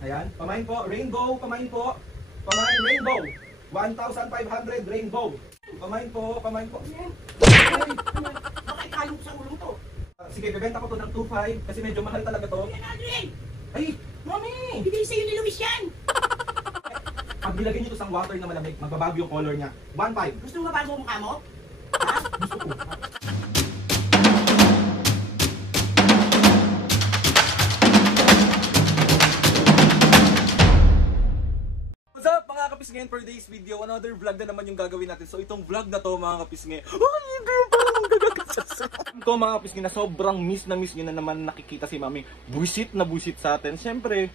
Ayan, pamain po, rainbow, pamain po. Pamain, rainbow. 1,500 rainbow. Pamain po, pamain po. Bakit kayo sa ulo to? Sige, bebenta ko to ng 2,500 kasi medyo mahal talaga to. Yan, Adrian! Ay, mami! Bibili sa'yo ni Luis yan! Pag nilagay nyo to sa water na malamig, magbabago yung color niya. 1,500. Gusto mo mabago ang mukha mo? Gusto ko. What's up mga kapisngen, for today's video, another vlog na naman yung gagawin natin. So itong vlog na to mga kapisngen, ay hindi yung parang gagawin ko mga kapisngen na sobrang miss na miss nyo na naman nakikita si mami. Buisit na buisit sa atin. Siyempre,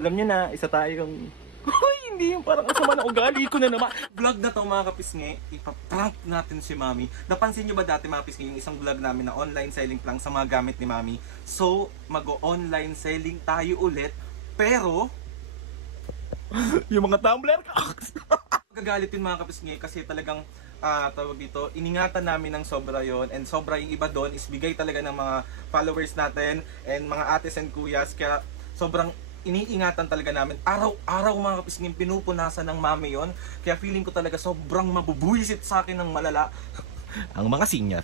alam nyo na, isa tayong ay, hindi yung parang asama na ugali ko na naman. Vlog na to mga kapisnge, ipaprank natin si mami. Napansin nyo ba dati mga kapisnge yung isang vlog namin na online selling lang sa mga gamit ni mami? So, mag-online selling tayo ulit. Pero, yung mga tumbler gagalit yun mga kapisnge kasi talagang tawag dito, iningatan namin ng sobra yon, and sobra yung iba doon is bigay talaga ng mga followers natin and mga ates and kuyas, kaya sobrang iniingatan talaga namin. Araw-araw mga kapisngin, pinupunasan ng mami yon. Kaya feeling ko talaga sobrang mabubuisit sa akin ng malala ang mga senior.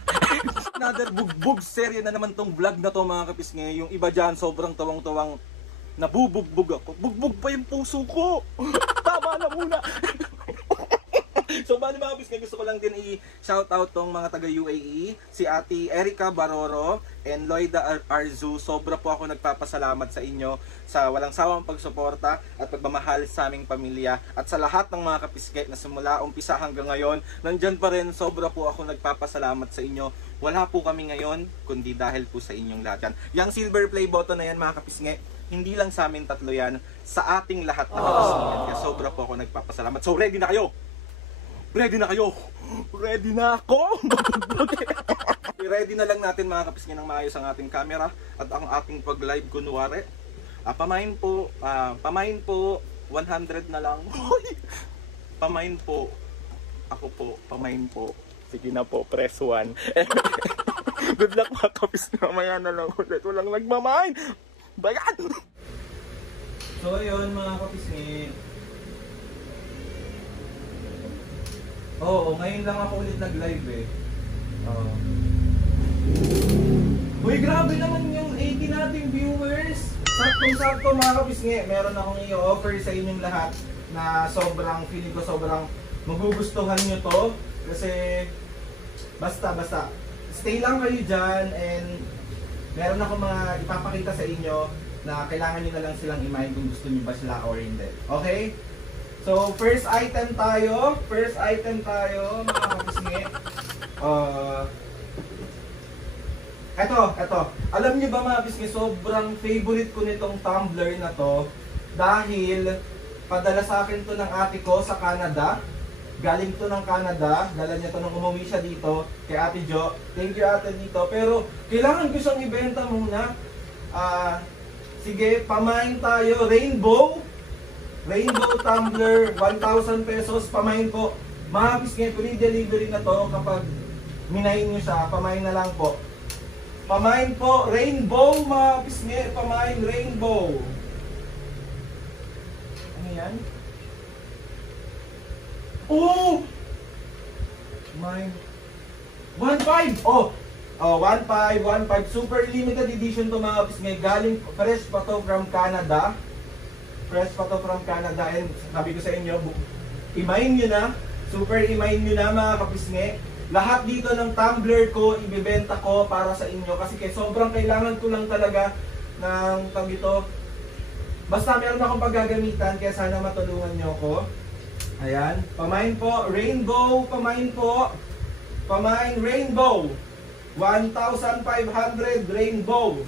Another bugbog serye na naman tong vlog na to mga kapisngin. Yung iba dyan sobrang tawang-tawang nabubugbog ako. Bugbog pa yung puso ko. Tama na muna. So bali mga kapisngin, gusto ko lang din i-shoutout tong mga taga UAE, si Ate Erica Baroro and Loida Arzu. Sobra po ako nagpapasalamat sa inyo sa walang sawang pagsuporta at pagmamahal sa aming pamilya. At sa lahat ng mga kapisngin na simula umpisa hanggang ngayon, nandyan pa rin, sobra po ako nagpapasalamat sa inyo. Wala po kami ngayon, kundi dahil po sa inyong lahat yan. Yung silver play button na yan mga kapisngin, hindi lang sa amin tatlo yan, sa ating lahat na kapisngin. Kaya sobra po ako nagpapasalamat. So ready na kayo? Ready na kayo? Ready na ako? I-ready na lang natin mga kapisngin ng maayos ang ating camera at ang ating pag-live kunwari. Pamain po, 100 na lang. Pamain po. Ako po, pamain po. Sige na po, press 1. Good luck mga kapisngin, mamaya na lang ulit. Walang nagmamain. Bayan! So ayun mga kapisngin. Oo, ngayon lang ako ulit nag-live eh. Uy, grabe naman yung 80 nating viewers. Saktong-sakto mga kapisnge, meron akong i-offer sa inyong lahat na sobrang, feeling ko sobrang magugustuhan nyo to. Kasi, basta, stay lang kayo dyan and meron akong mga ipapakita sa inyo na kailangan nyo na lang silang i-mind kung gusto nyo ba sila or hindi. Okay? So, first item tayo mga kapisnge. Eto. Alam niyo ba mga kapisnge, sobrang favorite ko nitong tumbler na to dahil padala sa akin to ng ate ko sa Canada. Galing to ng Canada, dala niya to nung umuwi siya dito kay Ate Jo. Thank you ate dito. Pero kailangan ko siyang ibenta muna. Sige, pamain tayo. Rainbow tumbler, 1,000 pesos, pamain po. Mga kapisnge, free delivery na to kapag minain nyo siya, pamain na lang po. Pamain po, rainbow mga kapisnge, pamain rainbow. Ano yan? Oh! Mine. 1,500! Oh! 1,500. Super limited edition to mga kapisnge. Galing, fresh pa to from Canada. Fresh pa to from Canada, and sabi ko sa inyo, imain nyo na, super imain nyo na mga kapisnge. Lahat dito ng tumbler ko, ibibenta ko para sa inyo kasi sobrang kailangan ko lang talaga ng tagito. Basta meron akong paggagamitan, kaya sana matulungan nyo ako. Ayan, pamain po, rainbow, pamain po. Pamain rainbow, 1,500 rainbow.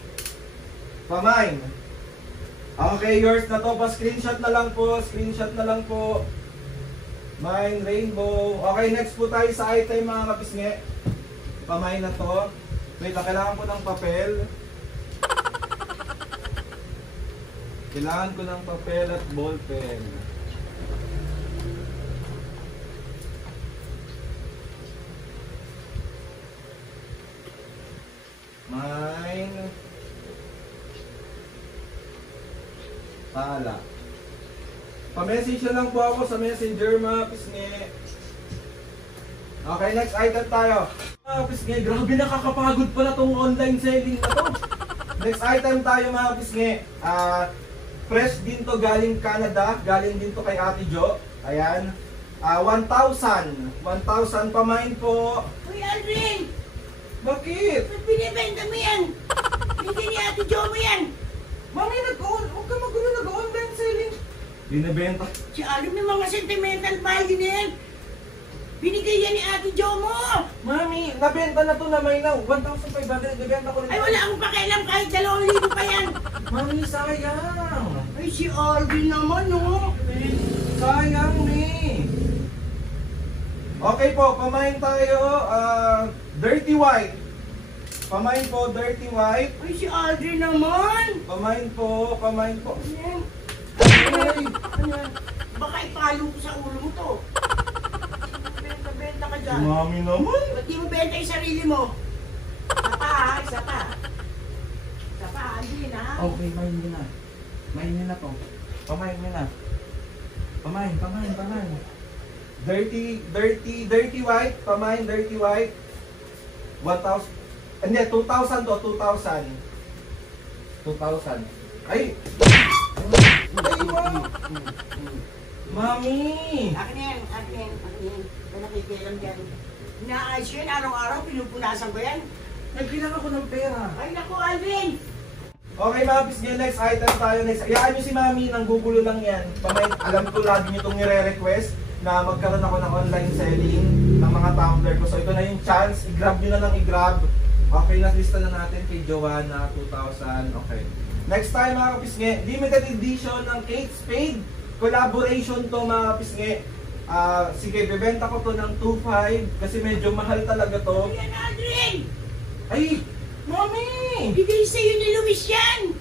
Pamain. Okay, yours na to. Pa-screenshot na lang po. Mine, rainbow. Okay, next po tayo sa item mga kapisnge. Pamine na to. Wait, kailangan ko ng papel. Kailangan ko ng papel at ballpen. Mine. Tala. Pa-message na lang po ako sa messenger mga pisngi. Okay, next item tayo. Mga pisngi, grabe nakakapagod pala tong online selling na to. Next item tayo mga pisngi. Fresh din to galing Canada. Galing din to kay Ate Jo. Ayan. 1,000. 1,000 pamain po. Uy, Aldrin! Bakit? Ba't binibenta mo yan? Hindi ni Ate Jo mo yan. Mami, huwag ka magulo, nag-online selling. Binibenta. Si Aldrin may mga sentimental value na yan. Binigay yan ni Ate Jo mo. Mami, nabenta na to na may na 1,500. Nabenta ko rin. Ay, wala akong pakialam kahit 2,000 pa yan. Mami, sayang. Ay, si Aldrin naman, no? Sayang eh. Okay po, pamain tayo. Dirty white. Pamain po, dirty white. Ay, si Aldrin naman. Pamain po, pamain po. Ayan. Ay, Ayan. Baka ipalo ko sa ulo mo to. Benta ka si dyan. Mami naman. Ba't di mo benta yung sarili mo? Isa pa, ha? Isa pa. Isa pa, Aldrin, ha? Okay, main nyo na. Main nyo na to. Pamain nyo na. Pamain. Dirty white. Pamain, dirty white. 1,000. Hindi, 2,000 to, 2,000. 2,000. Ay! Ay, wow! Mami! Akin yan. Kaya nakikialam dyan. Inaayos yun, araw-araw, pinupunasan ko yan. Nagkailangan ko ng pera. Ay, naku, Alvin! Okay mga pisngi, next item tayo. Iyaan nyo si Mami, nanggugulo lang yan. Pamain, alam ko lagi nyo itong nire-request na magkaroon ako ng online selling ng mga tumbler ko. So ito na yung chance, i-grab nyo na lang i-grab. Okay, naglista na natin kay Joanna, 2,000. Okay. Next time mga kapisngi, limited edition ng Kate Spade. Collaboration to mga kapisngi. Sige, bebenta ko to ng 2,500 kasi medyo mahal talaga to. Ayan, Aldrin! Ay! Mami! Bigay sa'yo ni Luis yan!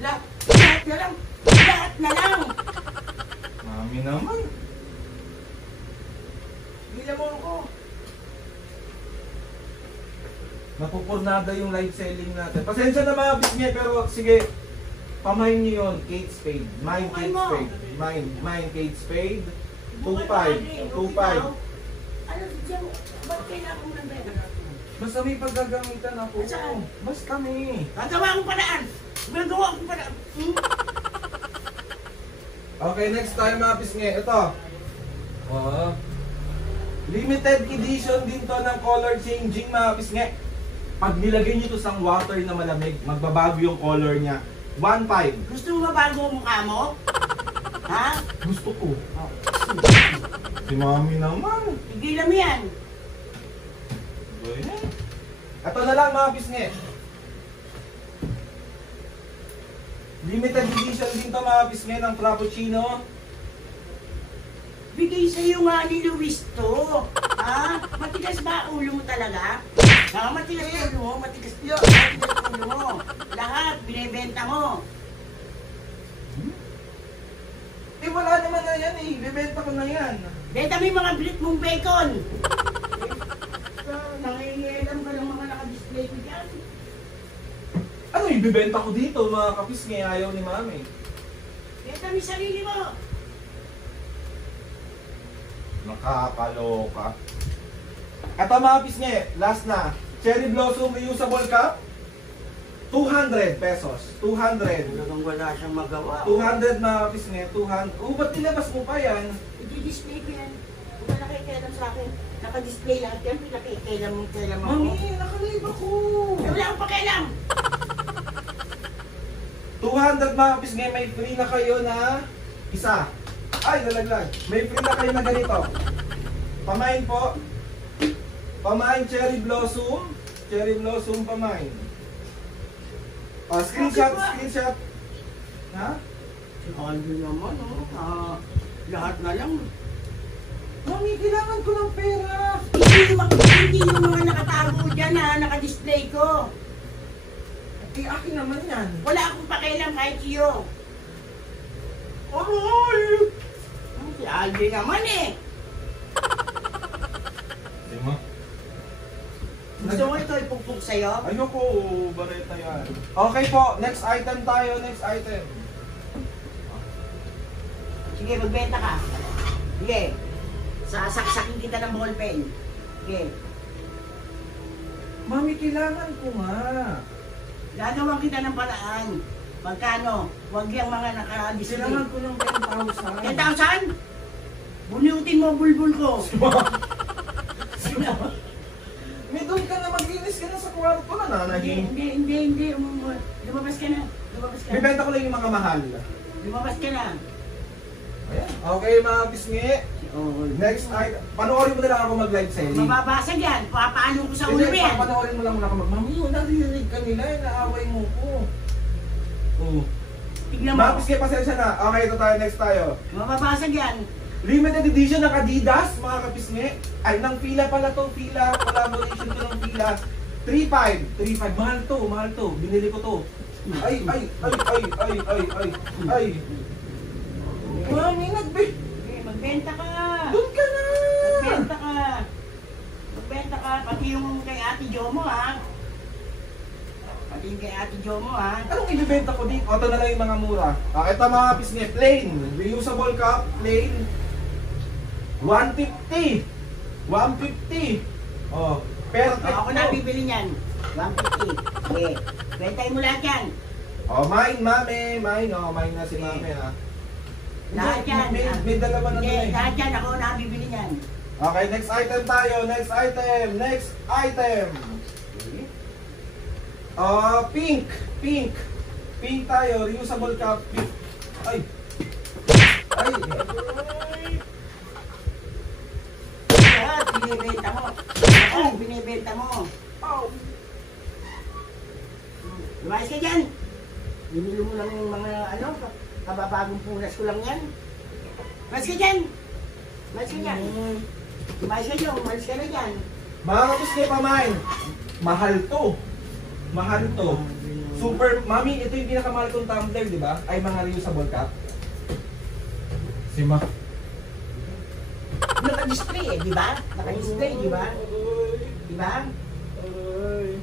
Lahat na lang! Lahat na lang! Mami naman. Bila mo ako. Napupurnada yung live selling natin. Pasensya na mga bisngi, pero sige, pamain nyo yun, Kate Spade. Mine Pamain Kate mo. Spade. Mine Kate Spade. Bukay 2,500. mo, Aldrin. 2,500. Ano, dyan, ba't kailangan mo ng benta? Basta may paggagamitan ako. Saan? Basta may. Gagawa akong paraan! Gagawa akong paraan! Okay, next time mga bisngi. Ito. Oh. Limited edition din to ng color changing mga bisngi. Pag nilagay nyo to sa water na malamig, magbabago yung color niya. 1,500. Gusto mo mabago ang mukha mo? Ha? Gusto ko. Si Mami naman. Tigilan mo yan! Ito na lang mga bisngi. Limited edition din to mga bisngi ng Frappuccino. Bigay sa'yo nga ni Luis to. Ha? Matigas ba ang ulo mo talaga? Ha? Matigas ang ulo mo? Matigas ang ulo mo. Lahat, binibenta mo. Eh wala naman na yan eh. Bebenta ko na yan. Benta mo yung mga blit mong bacon. Nangingialam ka ng mga nakadisplay ko dyan. Ano ibibenta ko dito mga kapisngi? Ayaw ni Mami. Benta mo yung sarili mo. Nakakaloka. Ito mga pisngi, last na. Cherry Blossom reusable cup. 200 pesos. 200. Talagang wala siyang magawa. 200 mga pisngi. 200. Oh, ba't nilabas mo pa yan? I-display ko yan. Kung wala nakikialam sa akin, nakadisplay lahat yan. Nakikialam mo ako. Mami, nakalive ako. Eh, wala akong pakialam. 200 mga pisngi, may free na kayo na isa. Ay, nalaglag. May free na kayo na ganito. Pamain po. Pamain Cherry Blossom. Cherry Blossom pamain. Screenshot, screenshot. Ha? Ano naman, lahat na lang. Mami, kailangan ko ng pera. Hindi yung mga nakatago dyan nakadisplay ko. Eh, akin naman yan. Wala akong pakialam kahit iyo. Aray! Si Alvin naman eh. Di mo? Gusto mo ito ipupuk sa'yo? Ayoko, bareta yan. Okay po, next item tayo, next item. Sige, magbenta ka. Sige. Sasaksakin kita ng ballpen. Sige. Mami, kailangan ko nga. Gagawan kita ng paraan. Magkano? Huwag yung mga naka-display. Kailangan ko ng 10,000. 10,000? Bunutin mo ang bulbul ko. May doon ka na, maglinis ka na sa kwarto na nanahing. Hindi. Lumabas ka na. Bibenta ko lang yung mga mahal. Lumabas ka na. Ayan. Okay mga pisngi. Next item. Panoorin mo na lang ako mag-live selling. Mababasag yan. Papaano ko sa ulo Hindi, yan. panoorin mo lang muna ako Mami, narinig ka nila. Naaway mo ko. Tignan mo. Mga pisngi, pasensya na. Okay, ito tayo. Next tayo. Mababasag yan. Limited edition ng Adidas, mga kapisngi. Ay, ng Fila pala to. Fila, collaboration to ng Fila. 3.5. Mahal to. Binili ko to. Ay. Mami, Magbenta ka. Doon ka na. Magbenta ka. Pati yung kay Ate Jo mo ha. Anong ibibenta ko dito? Ito na lang yung mga mura. Ito mga pisngi, plain. Reusable cup, plain. 150. Oh, perfect. Ako na bibili niyan. 150. Okay. Bentahin mo lahat yan. Oh, mine, mami. Mine na si mami ha. Lahat yan. May dalawa na doon eh. Lahat yan. Ako na bibili niyan. Okay, next item tayo. Next item. Pink. Pink tayo. Reusable cup. Pink. Ay. Lahat binibenta mo. Lumayas ka dyan. Binili mo lang yung mga kababagong punas ko lang yan. Lumayas ka dyan. Lumayas ka na dyan. Mga kapisngi pa mine. Mahal to. Super, mami, ito yung pinakamahal kong tumbler, di ba? Ay, mga reusable cup. Si Ma. Naka-display di ba? Di ba?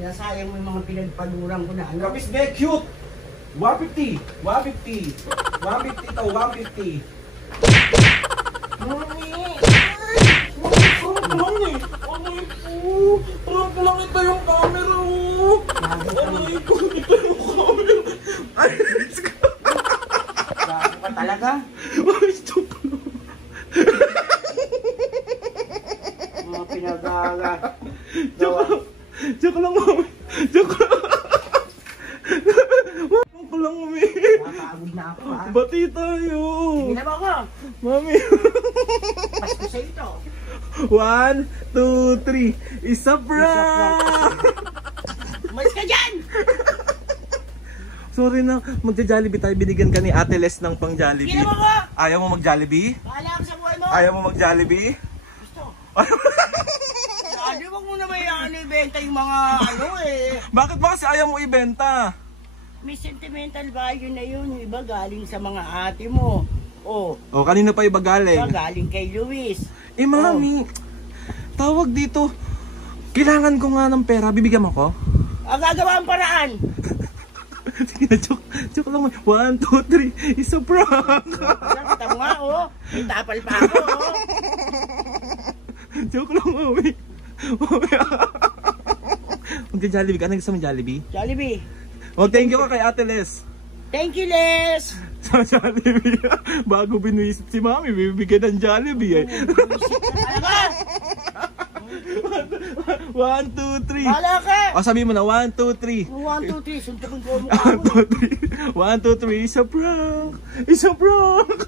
Nasayang mo yung mga pinagpaluran ko na Kapisngi, cute! 150 to, 150. Mami! Prank lang ito yung camera, ito yung camera. Ay, let's go! Bago ka talaga? Stop lang. Mga pinagaga. Joke lang, mami. Joke lang, mami. Nakakagod na ako ha. Bati tayo. Sige na ba ako? Mami. Pasko sa ito. 1, 2, 3. Isa prank! Umalis ka dyan! Sorry na, magja-Jollibee tayo. Binigyan ka ni Ate Les ng pang Jollibee. Sige na ba ako? Ayaw mo mag-Jollibee? Bahala ka sa buhay mo. Ayaw mo mag-Jollibee? Gusto. Wag mo na may ibenta yung mga Bakit ba kasi ayaw mo ibenta? May sentimental value na yun. Yung iba galing sa mga ate mo. O, kanina pa iba galing? Iba galing kay Luis. Mami, tawag dito. Kailangan ko nga ng pera. Bibigyan mo ko? Gagawa ang paraan. Sige na, joke lang. 1, 2, 3. Isa prank. Kita mo nga, may tapal pa ako, Joke lang, mami. Magja-Jollibee ka? Gusto mo Jollibee? Jollibee. Thank you ka kay Ate Les. Thank you, Les. Sa Jollibee. Bago binuisit si mami, bibigyan ng Jollibee 1, 2, 3. Bahala ka. Sabi mo na 1, 2, 3. 1, 2, 3. Suntukin ko ang mukha mo. 1, 2, 3. Isa prank.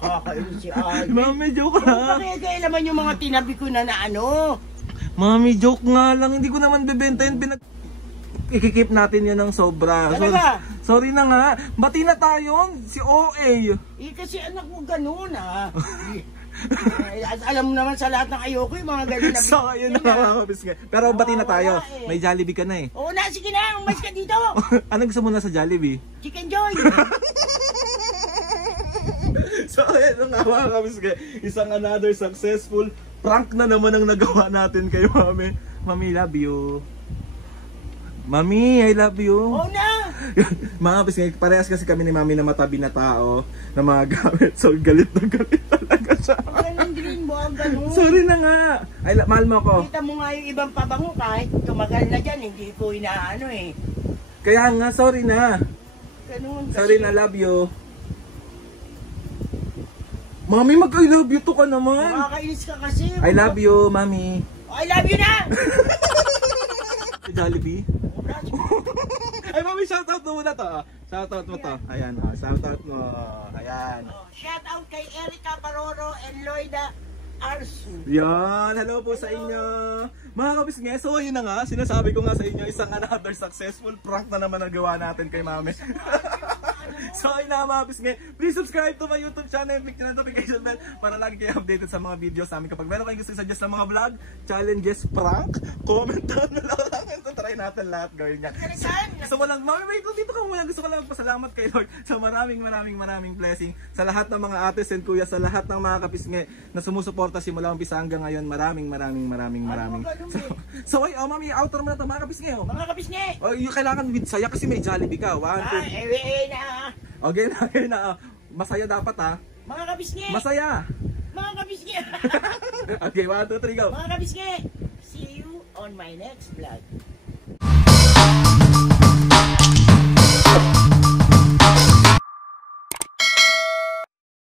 Kakainis si Alvin. Mami, joke lang. Bakit naman yung mga tinabi ko na Mami, joke nga lang. Hindi ko naman bibenta yun. Ikikip natin yan ng sobra. Talaga? Sorry na nga. Bati na tayo. Si OA. Kasi anak mo ganun alam mo naman sa lahat ng ayoko yung mga ganun na So, yun na mga kapisngi. Pero bati na tayo. May Jollibee ka na Oo na, sige na. Umalis ka dito. Ano gusto mo na sa Jollibee? Chicken Joy. So, yun na nga mga kapisngi. Isang another successful Prank na naman ang nagawa natin kay Mami. Mami, love you. Mami, I love you. Oo na! Mga kapis, parehas kasi kami ni Mami na matabi na tao na mga gamit. So, galit na galit talaga siya. Ganun din mo, ganun. Sorry na nga. Ay, mahal mo ako. Kita mo nga yung ibang pabango kahit tumagal na dyan, hindi ko inaano eh. Kaya nga, sorry na. Ganun. Sorry na, love you. Mami, mag-I love you to ka naman. Makakainis ka kasi. I love you, Mami. I love you na! Si Jollibee. Ay, Mami, shoutout mo muna to. Shoutout mo to. Ayan, shoutout mo. Ayan. Shout out kay Erica Baroro and Loida Arsu. Yan, hello po sa inyo. Mga kabisngi, so yun na nga, sinasabi ko nga sa inyo, isang another successful prank na naman ang gawa natin kay Mami. So yun na mga kabisngi, please subscribe to my YouTube channel, click the notification bell para lagi kayo updated sa mga videos namin. Kapag meron kayong gusto suggest ng mga vlog, challenges, prank, comment down na lang. So try natin lahat gawin yan. Gusto ko lang, Mami, wait, dito ka muna. Gusto ko lang magpasalamat kay Lord sa maraming blessing sa lahat ng mga ates and kuya, sa lahat ng mga kapisngi na sumusuporta simula umpisa hanggang ngayon. Maraming. So ay, Mami, outro mo na ito mga kapisngi. Mga kapisngi! Yung kailangan with saya kasi may Jollibee ka. 1, 2, na! okay na. Masaya dapat ha. Mga kapisngi! Masaya. Mga kapisngi! Okay, 1, 2, 3, go. Mga kapisngi! See you on my next vlog.